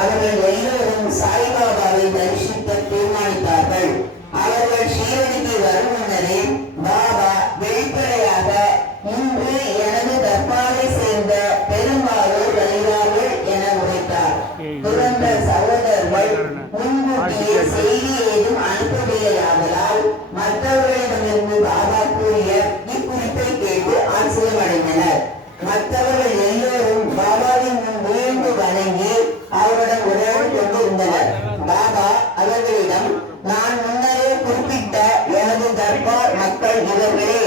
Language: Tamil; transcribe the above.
அவர்கள் எல்லோரும் சாய்பாபாவை தரிசிக்க தீர்மானித்தார்கள். அவர்கள் ஷீரடிக்கு வரும் முன்னரே பாபா வெளிப்படையாக, இன்று எனது தர்பாரை சேர்ந்த பெரும்பாலோர் வருகிறார்கள் என உரைத்தார். துறந்த சகோதரர்கள் முன்கூட்டியே செய்தி ஏதும் அனுப்பவில்லையாதலால் மற்றவர்களிடமிருந்து பாபா கூறிய இக்குறிப்பை கேட்டு ஆச்சரியமடைந்தனர். மற்றவர்கள் எல்லோரும் பாபாவின் முன் விழுந்து வணங்கி அவருடன் உரையாடி கொண்டிருந்தனர். பாபா அவர்களிடம், நான் முன்னரே குறிப்பிட்ட எனது தர்பார் மக்கள் இவர்களே.